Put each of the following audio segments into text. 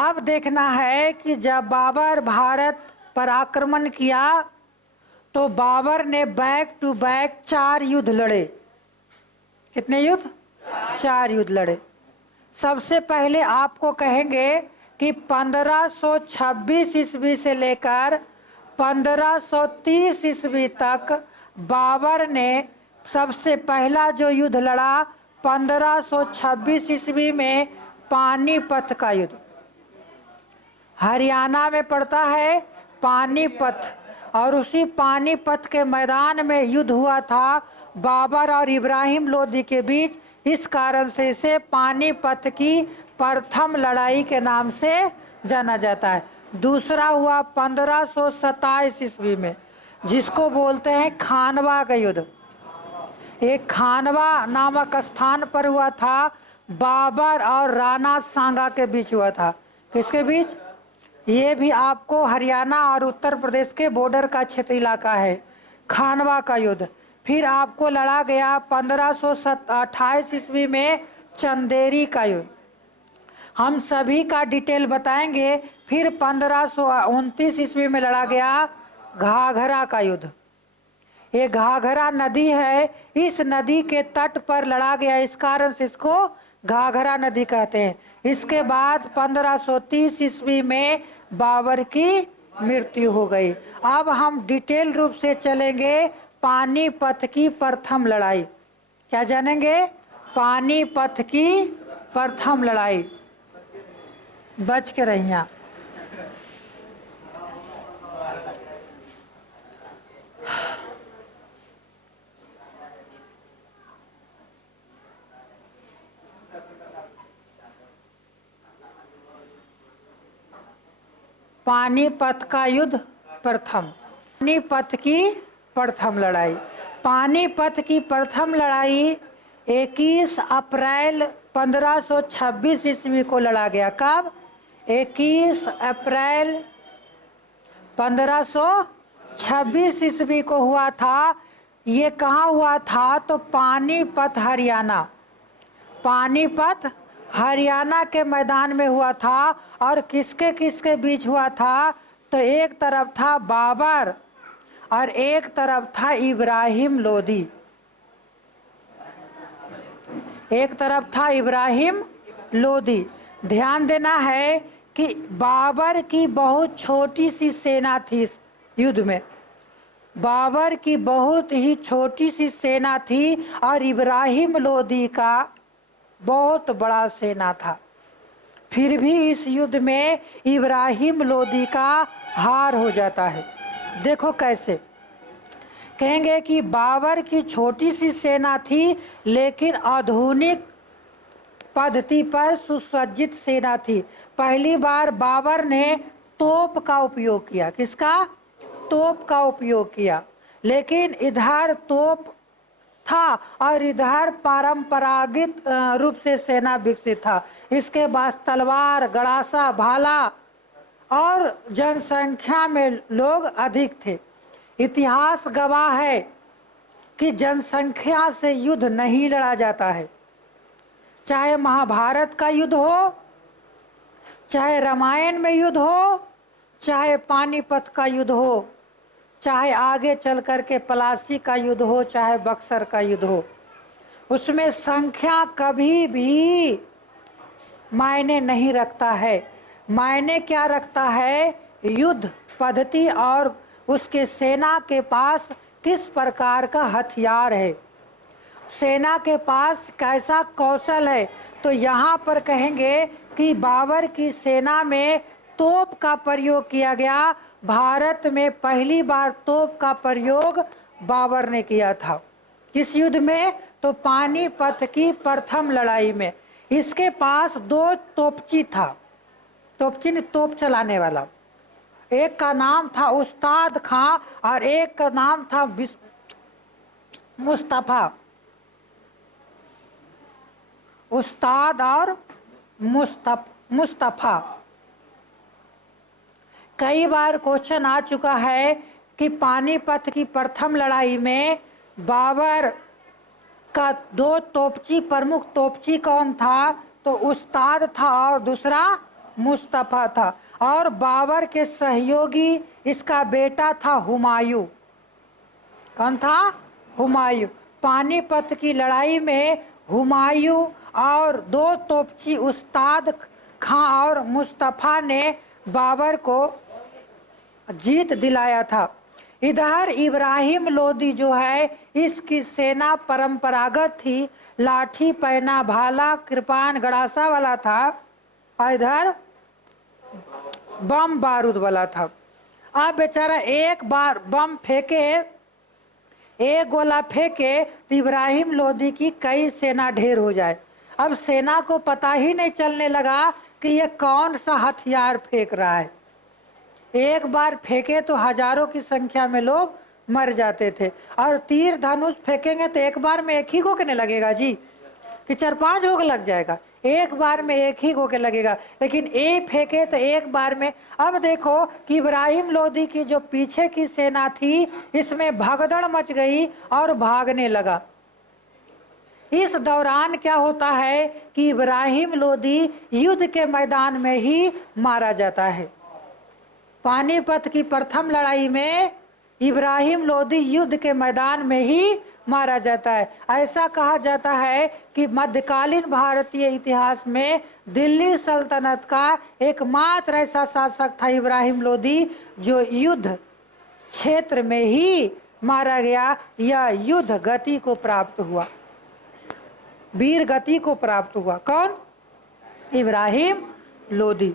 अब देखना है कि जब बाबर भारत पर आक्रमण किया तो बाबर ने बैक टू बैक 4 युद्ध लड़े। कितने युद्ध? 4 युद्ध लड़े। सबसे पहले आपको कहेंगे कि 1526 ईस्वी से लेकर 1530 ईस्वी तक बाबर ने सबसे पहला जो युद्ध लड़ा 1526 ईस्वी में पानीपत का युद्ध। हरियाणा में पड़ता है पानीपत, और उसी पानीपत के मैदान में युद्ध हुआ था बाबर और इब्राहिम लोदी के बीच। इस कारण से इसे पानीपत की प्रथम लड़ाई के नाम से जाना जाता है। दूसरा हुआ 1527 ईस्वी में, जिसको बोलते हैं खानवा का युद्ध। एक खानवा नामक स्थान पर हुआ था, बाबर और राणा सांगा के बीच हुआ था। किसके बीच? ये भी आपको हरियाणा और उत्तर प्रदेश के बॉर्डर का क्षेत्र इलाका है, खानवा का युद्ध। फिर आपको लड़ा गया 1528 ईस्वी में चंदेरी का युद्ध। हम सभी का डिटेल बताएंगे। फिर 1529 ईस्वी में लड़ा गया घाघरा का युद्ध। ये घाघरा नदी है, इस नदी के तट पर लड़ा गया, इस कारण से इसको घाघरा नदी कहते हैं। इसके बाद 1530 ईस्वी में बाबर की मृत्यु हो गई। अब हम डिटेल रूप से चलेंगे पानीपत की प्रथम लड़ाई। क्या जानेंगे? पानीपत की प्रथम लड़ाई। बच के रहिए। पानीपत का युद्ध प्रथम। पानीपत की प्रथम लड़ाई। पानीपत की प्रथम लड़ाई 21 अप्रैल 1526 ईस्वी को लड़ा गया। कब? 21 अप्रैल 1526 ईस्वी को हुआ था। ये कहाँ हुआ था? तो पानीपत हरियाणा। पानीपत हरियाणा के मैदान में हुआ था। और किसके किसके बीच हुआ था? तो एक तरफ था बाबर और एक तरफ था इब्राहिम लोदी। एक तरफ था इब्राहिम लोदी। ध्यान देना है कि बाबर की बहुत छोटी सी सेना थी इस युद्ध में। बाबर की बहुत ही छोटी सी सेना थी और इब्राहिम लोदी का बहुत बड़ा सेना था। फिर भी इस युद्ध में इब्राहिम लोदी का हार हो जाता है। देखो कैसे। कहेंगे कि बाबर की छोटी सी सेना थी, लेकिन आधुनिक पद्धति पर सुसज्जित सेना थी। पहली बार बाबर ने तोप का उपयोग किया। किसका? तोप का उपयोग किया। लेकिन इधर तोप था और इधर परंपरागत रूप से सेना विकसित था। इसके बाद तलवार, गड़ासा, भाला और जनसंख्या में लोग अधिक थे। इतिहास गवाह है कि जनसंख्या से युद्ध नहीं लड़ा जाता है। चाहे महाभारत का युद्ध हो, चाहे रामायण में युद्ध हो, चाहे पानीपत का युद्ध हो, चाहे आगे चल करके पलासी का युद्ध हो, चाहे बक्सर का युद्ध हो, उसमें संख्या कभी भी मायने नहीं रखता है। मायने क्या रखता है? युद्ध पद्धति और उसके सेना के पास किस प्रकार का हथियार है, सेना के पास कैसा कौशल है। तो यहाँ पर कहेंगे कि बाबर की सेना में तोप का प्रयोग किया गया। भारत में पहली बार तोप का प्रयोग बाबर ने किया था। किस युद्ध में? तो पानीपत की प्रथम लड़ाई में। इसके पास 2 तोपची था। तोपची ने तोप चलाने वाला। एक का नाम था उस्ताद खां और एक का नाम था मुस्तफा। उस्ताद और मुस्तफा। कई बार क्वेश्चन आ चुका है कि पानीपत की प्रथम लड़ाई में बाबर का 2 तोपची, प्रमुख तोपची कौन था? तो उस्ताद था और दूसरा मुस्तफा था और बाबर के सहयोगी इसका बेटा था हुमायूं। कौन था? हुमायूं। पानीपत की लड़ाई में हुमायूं और दो तोपची उस्ताद खां और मुस्तफा ने बाबर को जीत दिलाया था। इधर इब्राहिम लोदी जो है, इसकी सेना परंपरागत थी, लाठी पैना भाला कृपान गड़ासा वाला था, और इधर बम बारूद वाला था। अब बेचारा एक बार बम फेंके, एक गोला फेंके तो इब्राहिम लोदी की कई सेना ढेर हो जाए। अब सेना को पता ही नहीं चलने लगा कि ये कौन सा हथियार फेंक रहा है। एक बार फेंके तो हजारों की संख्या में लोग मर जाते थे, और तीर धनुष फेंकेंगे तो एक बार में एक ही गो के लगेगा जी, कि 4-5 गो लग जाएगा? एक बार में एक ही गो के लगेगा, लेकिन एक फेंके तो एक बार में। अब देखो कि इब्राहिम लोदी की जो पीछे की सेना थी, इसमें भगदड़ मच गई और भागने लगा। इस दौरान क्या होता है कि इब्राहिम लोदी युद्ध के मैदान में ही मारा जाता है। पानीपत की प्रथम लड़ाई में इब्राहिम लोदी युद्ध के मैदान में ही मारा जाता है। ऐसा कहा जाता है कि मध्यकालीन भारतीय इतिहास में दिल्ली सल्तनत का एकमात्र ऐसा शासक था इब्राहिम लोदी, जो युद्ध क्षेत्र में ही मारा गया। यह युद्ध गति को प्राप्त हुआ, वीर गति को प्राप्त हुआ। कौन? इब्राहिम लोदी।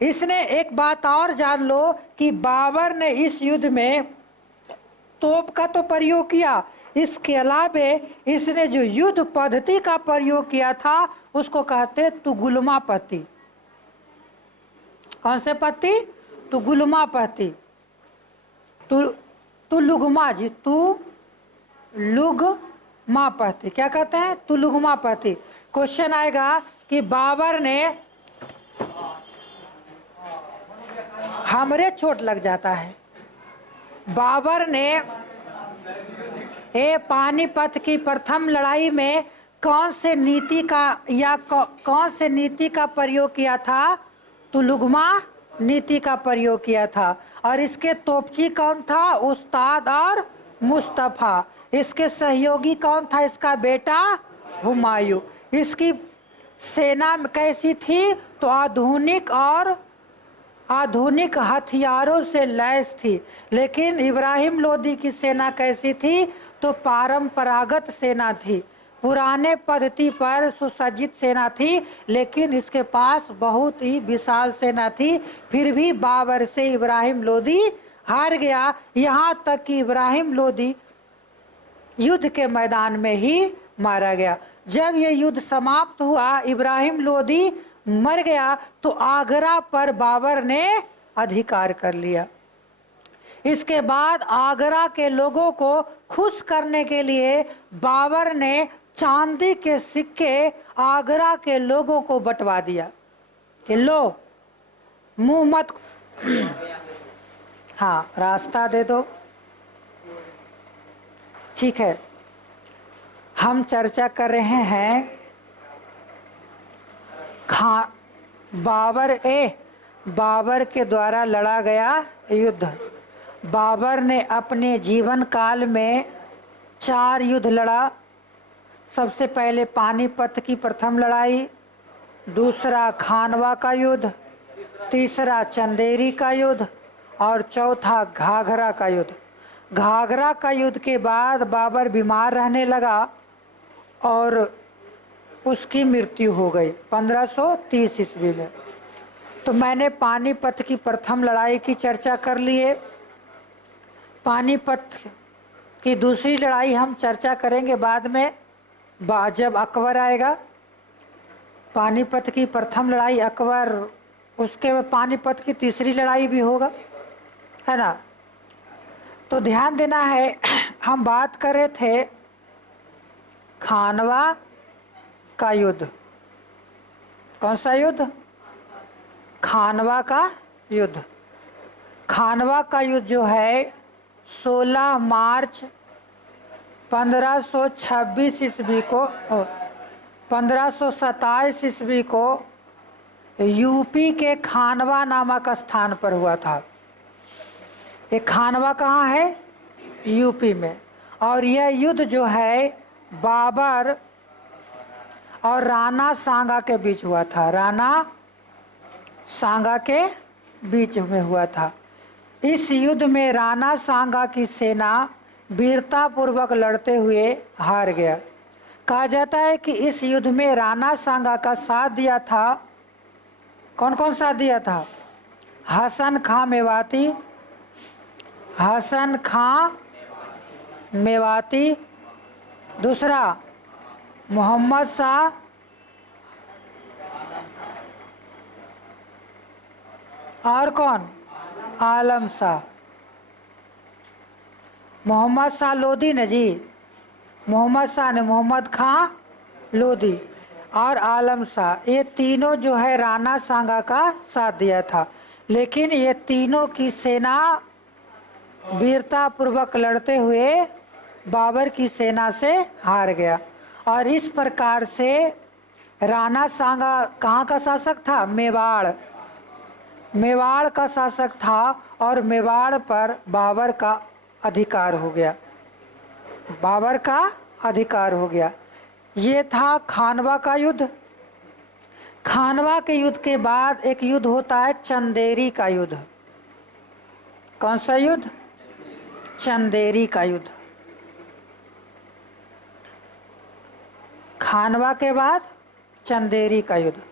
इसने एक बात और जान लो कि बाबर ने इस युद्ध में तोप का तो प्रयोग किया, इसके अलावे इसने जो युद्ध पद्धति का प्रयोग किया था उसको कहते तुगुलमा पद्धति। कौन से पद्धति? तुगुलमा पद्धति। तू लुगमा जी, तू लुगमा पद्धति। क्या कहते हैं? तुलुगमा पद्धति। क्वेश्चन आएगा कि बाबर ने, हमरे चोट लग जाता है, बाबर ने पानीपत की प्रथम लड़ाई में कौन से नीति का या कौन से नीति का प्रयोग किया था? तुलुगमा नीति का प्रयोग किया था। और इसके तोपची कौन था? उस्ताद और मुस्तफा। इसके सहयोगी कौन था? इसका बेटा हुमायूं। इसकी सेना कैसी थी? तो आधुनिक हथियारों से लैस थी। लेकिन इब्राहिम लोदी की सेना कैसी थी? तो परंपरागत सेना थी, पुराने पद्धति पर सुसज्जित सेना थी, लेकिन इसके पास बहुत ही विशाल सेना थी। फिर भी बाबर से इब्राहिम लोदी हार गया। यहाँ तक कि इब्राहिम लोदी युद्ध के मैदान में ही मारा गया। जब यह युद्ध समाप्त हुआ, इब्राहिम लोदी मर गया, तो आगरा पर बाबर ने अधिकार कर लिया। इसके बाद आगरा के लोगों को खुश करने के लिए बाबर ने चांदी के सिक्के आगरा के लोगों को बंटवा दिया कि लो, मुंह मत, हाँ रास्ता दे दो। ठीक है, हम चर्चा कर रहे हैं बाबर के द्वारा लड़ा गया युद्ध। बाबर ने अपने जीवन काल में 4 युद्ध लड़ा। सबसे पहले पानीपत की प्रथम लड़ाई, दूसरा खानवा का युद्ध, तीसरा चंदेरी का युद्ध और चौथा घाघरा का युद्ध। घाघरा का युद्ध के बाद बाबर बीमार रहने लगा और उसकी मृत्यु हो गई 1530 ईस्वी में। तो मैंने पानीपत की प्रथम लड़ाई की चर्चा कर ली है। पानीपत की दूसरी लड़ाई हम चर्चा करेंगे बाद में, जब अकबर आएगा। पानीपत की प्रथम लड़ाई अकबर, उसके बाद पानीपत की तीसरी लड़ाई भी होगा, है ना। तो ध्यान देना है, हम बात कर रहे थे खानवा का युद्ध। कौन सा युद्ध? खानवा का युद्ध। खानवा का युद्ध जो है 16 मार्च 1526 ईस्वी को 1527 ईस्वी को यूपी के खानवा नामक स्थान पर हुआ था। ये खानवा कहाँ है? यूपी में। और यह युद्ध जो है बाबर और राणा सांगा के बीच हुआ था। राणा सांगा के बीच में हुआ था। इस युद्ध में राणा सांगा की सेना वीरता पूर्वक लड़ते हुए हार गया। कहा जाता है कि इस युद्ध में राणा सांगा का साथ दिया था, कौन कौन साथ दिया था? हसन खां मेवाती, हसन खां मेवाती, दूसरा मोहम्मद शाह, और कौन? आलम शाह। मोहम्मद शाह लोधी ने जी, मोहम्मद शाह ने मोहम्मद खां लोधी और आलम शाह, ये तीनों जो है राणा सांगा का साथ दिया था। लेकिन ये तीनों की सेना वीरता पूर्वक लड़ते हुए बाबर की सेना से हार गया। और इस प्रकार से राणा सांगा कहाँ का शासक था? मेवाड़, मेवाड़ का शासक था और मेवाड़ पर बाबर का अधिकार हो गया, बाबर का अधिकार हो गया। ये था खानवा का युद्ध। खानवा के युद्ध के बाद एक युद्ध होता है चंदेरी का युद्ध। कौन सा युद्ध? चंदेरी का युद्ध। खानवा के बाद चंदेरी का युद्ध।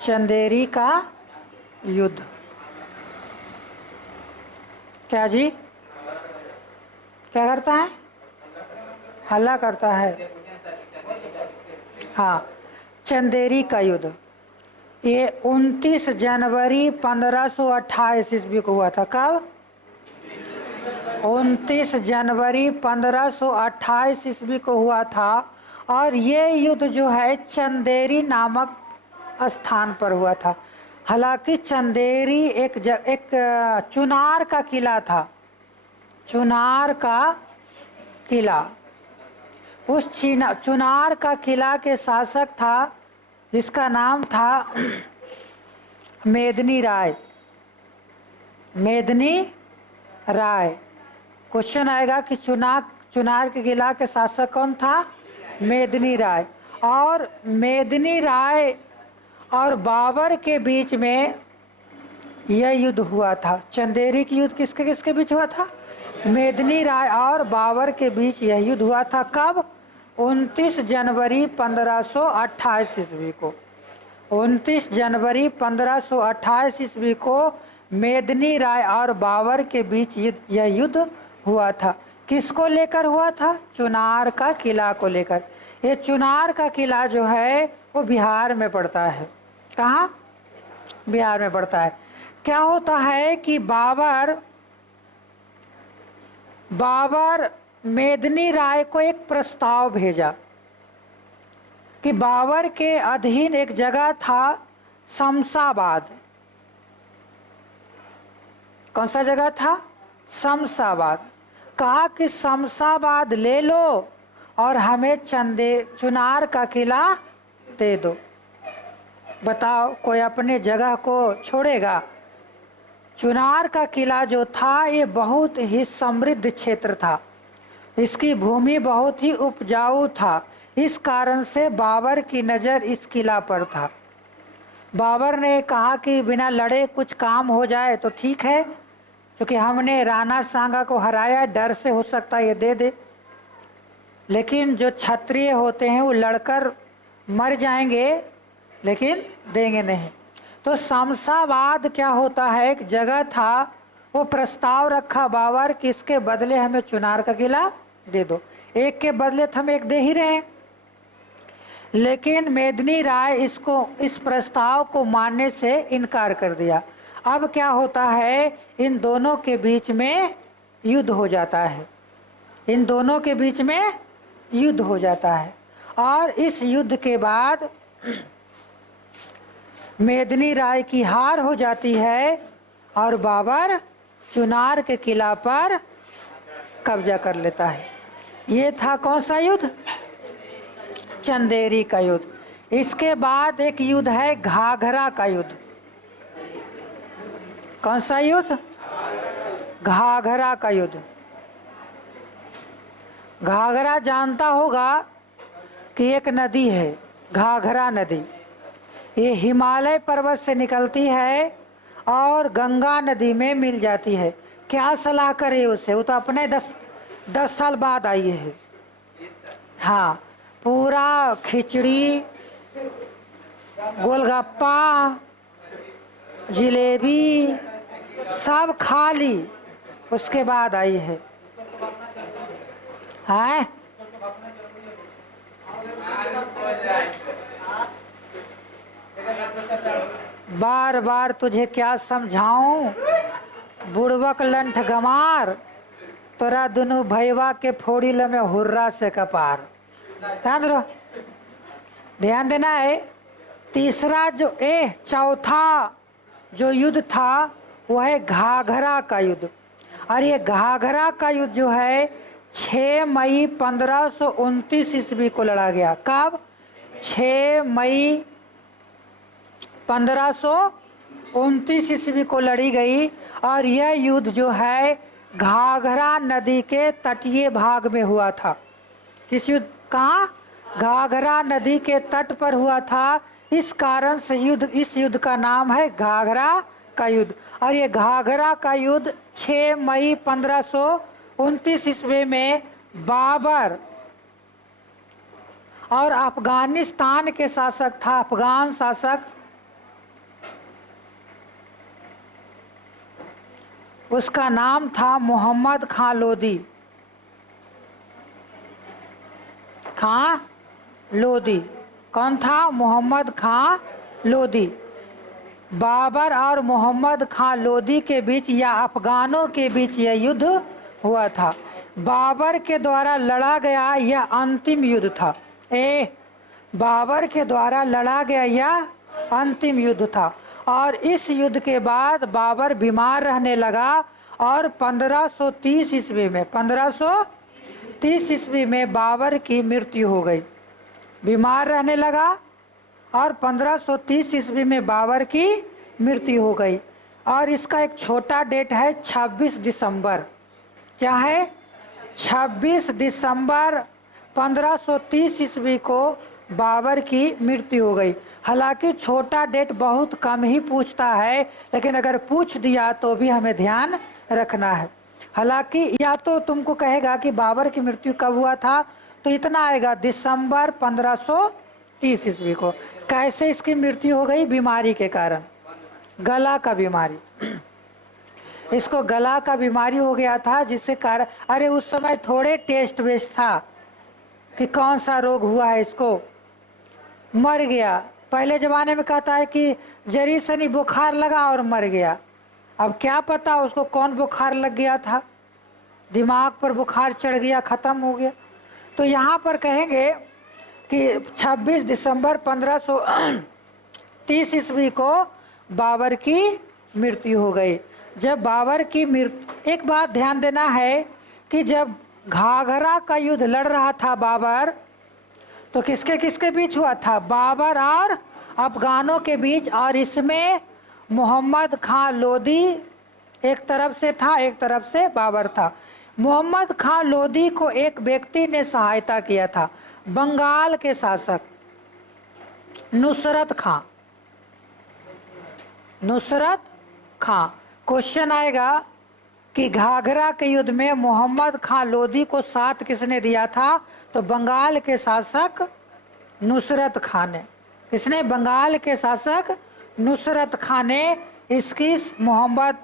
चंदेरी का युद्ध क्या जी? क्या करता है? हल्ला करता है। हाँ, चंदेरी का युद्ध ये 29 जनवरी 1528 ईस्वी को हुआ था। कब? 29 जनवरी 1528 ईस्वी को हुआ था। और ये युद्ध जो है चंदेरी नामक स्थान पर हुआ था। हालांकि चंदेरी एक चुनार का किला था, चुनार का किला। उस चुनार का किला के शासक था जिसका नाम था मेदिनी राय। मेदिनी राय। क्वेश्चन आएगा कि चुनार के किला के शासक कौन था? मेदिनी राय। और मेदिनी राय और बाबर के बीच में यह युद्ध हुआ था। चंदेरी की युद्ध किसके किसके बीच हुआ था? मेदिनी राय और बाबर के बीच यह युद्ध हुआ था। कब? 29 जनवरी 1528 ईस्वी को। 29 जनवरी 1528 ईस्वी को मेदिनी राय और बाबर के बीच यह युद्ध हुआ था। किसको लेकर हुआ था? चुनार का किला को लेकर। ये चुनार का किला जो है वो बिहार में पड़ता है। कहाँ? बिहार में पड़ता है। क्या होता है कि बाबर मेदिनी राय को एक प्रस्ताव भेजा कि बाबर के अधीन एक जगह था शमशाबाद। कौन सा जगह था? शमशाबाद। कहा कि शमशाबाद ले लो और हमें चुनार का किला दे दो। बताओ, कोई अपने जगह को छोड़ेगा? चुनार का किला जो था ये बहुत ही समृद्ध क्षेत्र था। इसकी भूमि बहुत ही उपजाऊ था। इस कारण से बाबर की नज़र इस किला पर था। बाबर ने कहा कि बिना लड़े कुछ काम हो जाए तो ठीक है, क्योंकि हमने राणा सांगा को हराया, डर से हो सकता है ये दे दे। लेकिन जो क्षत्रिय होते हैं वो लड़कर मर जाएंगे लेकिन देंगे नहीं। तो शमशाबाद क्या होता है, एक जगह था, वो प्रस्ताव रखा बाबर कि इसके बदले हमें चुनार का किला दे दो। एक के बदले तो हम एक दे ही रहे हैं। लेकिन मेदिनी राय इस प्रस्ताव को मानने से इनकार कर दिया। अब क्या होता है, इन दोनों के बीच में युद्ध हो जाता है। इन दोनों के बीच में युद्ध हो जाता है। और इस युद्ध के बाद मेदिनी राय की हार हो जाती है और बाबर चुनार के किला पर कब्जा कर लेता है। ये था कौन सा युद्ध? चंदेरी का युद्ध। इसके बाद एक युद्ध है घाघरा का युद्ध। कौन सा युद्ध? घाघरा का युद्ध। घाघरा जानता होगा कि एक नदी है घाघरा नदी। ये हिमालय पर्वत से निकलती है और गंगा नदी में मिल जाती है। क्या सलाह करे उससे? वो तो अपने 10 साल बाद आई है। हाँ, पूरा खिचड़ी, गोलगप्पा, जिलेबी सब खा ली, उसके बाद आई है। हैं? बार बार तुझे क्या समझाऊं, बुड़वक लंठ गमार, तोरा दुनू भैया के फोड़ी ल में हुर्रा से कपार। ध्यान दो, ध्यान देना है। तीसरा जो चौथा जो युद्ध था वह है घाघरा का युद्ध। और ये घाघरा का युद्ध जो है 6 मई 1529 ईस्वी को लड़ा गया। कब? 6 मई 1529 ईस्वी को लड़ी गई। और यह युद्ध जो है घाघरा नदी के तटीय भाग में हुआ था। किस युद्ध? कहाँ? घाघरा नदी के तट पर हुआ था। इस कारण से इस युद्ध का नाम है घाघरा का युद्ध। और ये घाघरा का युद्ध 6 मई 1529 ईस्वी में बाबर और अफगानिस्तान के शासक था, अफगान शासक, उसका नाम था मोहम्मद खां लोदी। खां लोदी कौन था? मोहम्मद खां लोदी। बाबर और मोहम्मद खां लोदी के बीच या अफगानों के बीच यह युद्ध हुआ था। बाबर के द्वारा लड़ा गया यह अंतिम युद्ध था। बाबर के द्वारा लड़ा गया यह अंतिम युद्ध था। और इस युद्ध के बाद बाबर बीमार रहने लगा और 1530 ईस्वी में बाबर की मृत्यु हो गई। बीमार रहने लगा और 1530 ईस्वी में बाबर की मृत्यु हो गई। और इसका एक छोटा डेट है 26 दिसंबर। क्या है? 26 दिसंबर 1530 ईस्वी को बाबर की मृत्यु हो गई। हालांकि छोटा डेट बहुत कम ही पूछता है, लेकिन अगर पूछ दिया तो भी हमें ध्यान रखना है। हालांकि या तो तुमको कहेगा कि बाबर की मृत्यु कब हुआ था, तो इतना आएगा दिसंबर 1530 ईस्वी को। कैसे इसकी मृत्यु हो गई? बीमारी के कारण, गला का बीमारी। इसको गला का बीमारी हो गया था, जिससे कारण अरे उस समय थोड़े टेस्ट वेस्ट था कि कौन सा रोग हुआ है इसको। मर गया। पहले जमाने में कहता है कि जरी सनी बुखार लगा और मर गया। अब क्या पता उसको कौन बुखार लग गया था, दिमाग पर बुखार चढ़ गया, खत्म हो गया। तो यहाँ पर कहेंगे कि 26 दिसंबर 1530 ईस्वी को बाबर की मृत्यु हो गई। जब बाबर की मृत्यु, एक बात ध्यान देना है कि जब घाघरा का युद्ध लड़ रहा था बाबर, तो किसके किसके बीच हुआ था? बाबर और अफगानों के बीच। और इसमें मोहम्मद खां लोदी एक तरफ से था, एक तरफ से बाबर था। मोहम्मद खां लोदी को एक व्यक्ति ने सहायता किया था, बंगाल के शासक नुसरत खां। नुसरत खां। क्वेश्चन आएगा कि घाघरा के युद्ध में मोहम्मद खां लोदी को साथ किसने दिया था? तो बंगाल के शासक नुसरत खां ने। किसने? बंगाल के शासक नुसरत खां ने इसकी मोहम्मद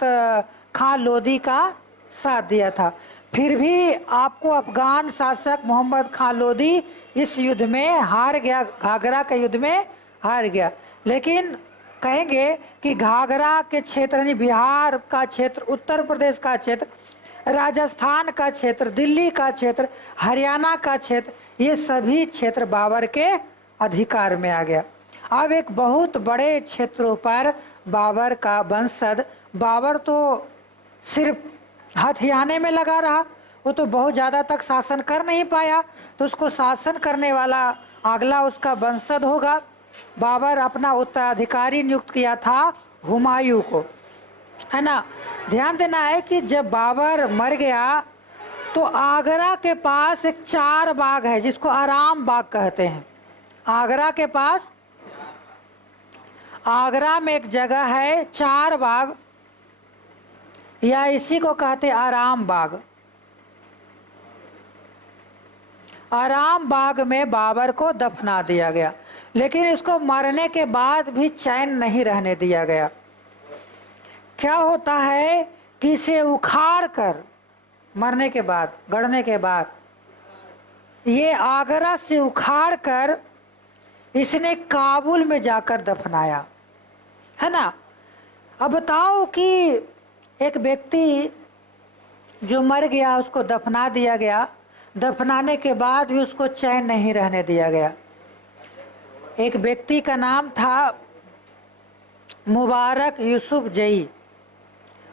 खां लोदी का साथ दिया था। फिर भी आपको अफगान शासक मोहम्मद खां लोदी इस युद्ध में हार गया, घाघरा के युद्ध में हार गया। लेकिन कहेंगे कि घाघरा के क्षेत्र यानी बिहार का क्षेत्र, उत्तर प्रदेश का क्षेत्र, राजस्थान का क्षेत्र, दिल्ली का क्षेत्र, हरियाणा का क्षेत्र, ये सभी क्षेत्र बाबर के अधिकार में आ गया। अब एक बहुत बड़े क्षेत्रों पर बाबर का वंशज, बाबर तो सिर्फ हथियाने में लगा रहा, वो तो बहुत ज़्यादा तक शासन कर नहीं पाया, तो उसको शासन करने वाला अगला उसका वंशज होगा। बाबर अपना उत्तराधिकारी नियुक्त किया था हुमायूं को, है ना। ध्यान देना है कि जब बाबर मर गया तो आगरा के पास एक चार बाग है जिसको आराम बाग कहते हैं। आगरा के पास, आगरा में एक जगह है चार बाग, या इसी को कहते आराम बाग। आराम बाग में बाबर को दफना दिया गया, लेकिन इसको मरने के बाद भी चैन नहीं रहने दिया गया। क्या होता है कि इसे उखाड़ कर, मरने के बाद, गड़ने के बाद, ये आगरा से उखाड़ कर इसने काबुल में जाकर दफनाया, है ना। अब बताओ कि एक व्यक्ति जो मर गया उसको दफना दिया गया, दफनाने के बाद भी उसको चैन नहीं रहने दिया गया। एक व्यक्ति का नाम था मुबारक यूसुफ जई।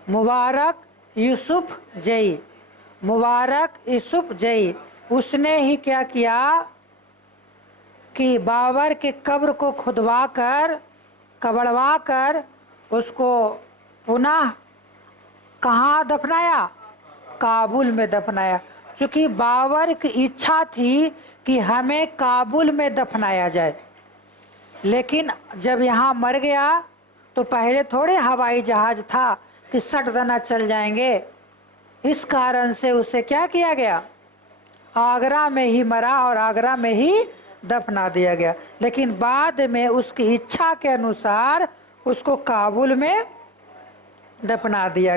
मुबारक यूसुफ जई, मुबारक यूसुफ जई। उसने ही क्या किया कि बाबर के कब्र को खुदवा कर, कबड़वा कर उसको पुनः कहाँ दफनाया? काबुल में दफनाया। क्योंकि बाबर की इच्छा थी कि हमें काबुल में दफनाया जाए, लेकिन जब यहाँ मर गया तो पहले थोड़े हवाई जहाज था कि सट दना चल जाएंगे। इस कारण से उसे क्या किया गया? आगरा में ही मरा और आगरा में ही दफना दिया गया। लेकिन बाद में उसकी इच्छा के अनुसार उसको काबुल में दफना दिया